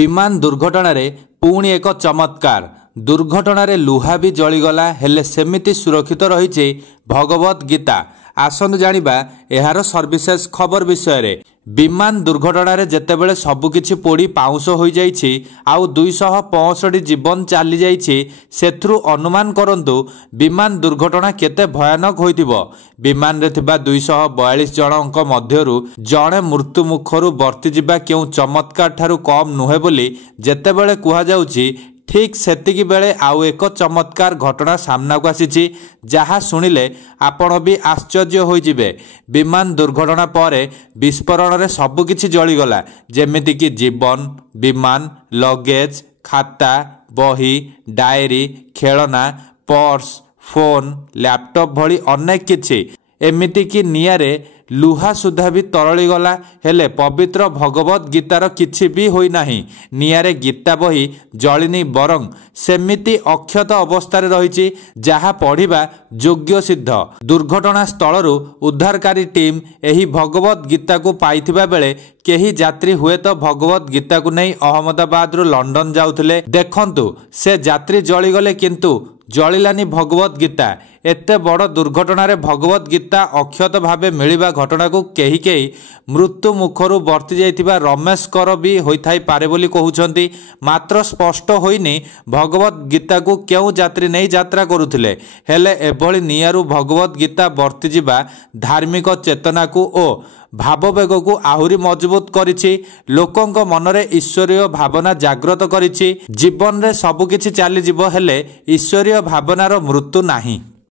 विमान दुर्घटना पुणी एक चमत्कार। दुर्घटना लुहा भी जलीगला हेले सेमिति सुरक्षित रही भगवत गीता। आसंतु जानिबा एहार सर्विसेस खबर विषय रे। विमान दुर्घटना जेतेबेले सबुकिछि पोड़ी पाउंस हो जाइछि आउ 265 जीवन चली जाइछि सेथरु अनुमान करंतु विमान दुर्घटना केते भयानक होइतिबो। विमान रे थिबा 242 जनक मध्यरु जणे मृत्यु मुखरु बर्ती जिबा केउ चमत्कार ठारू कम नुहे बोली जेतेबेले कुहा जाउछि ठीक सेतिकी बेले आउ एक चमत्कार घटना सामना को आसी जहाँ शुणिले आपण भी आश्चर्य होइजिबे। विमान दुर्घटना पर विस्फोरण रे सबुकिछि जलीगला जेमिति कि जीवन, विमान, लगेज, खाता, बही, डायरी, खेलना, पर्स, फोन, लैपटॉप भली अनेक किछि। एमिति कि नियारे लुहा सुधा भी तरली गला हेले पवित्र भगवत गीतार किछि भी होई नाही। नियारे गीता बही जलिनी बरं सेमिति अक्षत अवस्था रही जहाँ पढ़िबा योग्य सिद्ध। दुर्घटना स्थलरू उद्धारकारी टीम एही भगवत गीता को पाइथिबा बेले केही यात्री हुए तो भगवत गीता को नहीं अहमदाबाद रु लंडन जाउथिले। देखंतु से यात्री जलीगले किंतु जलिलानी भगवत गीता। एते बड़ दुर्घटना रे भगवत गीता अक्षत भावे मिलिबा घटना को केही केही मृत्यु मुखरु बर्ती जाइथिबा रमेश कर भी होइथाई पारे बोली कहउछंती। मात्र स्पष्ट होइनी भगवत गीता को केउ यात्री नहीं यात्रा करुथिले हेले एभली नियारू भगवत गीता बर्ती जिबा धार्मिक चेतना को ओ भाववेग को आहुरी मजबूत करिछि। लोकंक मनरे ईश्वरीय भावना जागृत करिछि। जीवन रे सबुकिछि चली जिवो हेले ईश्वरीय भावनार मृत्यु नाही।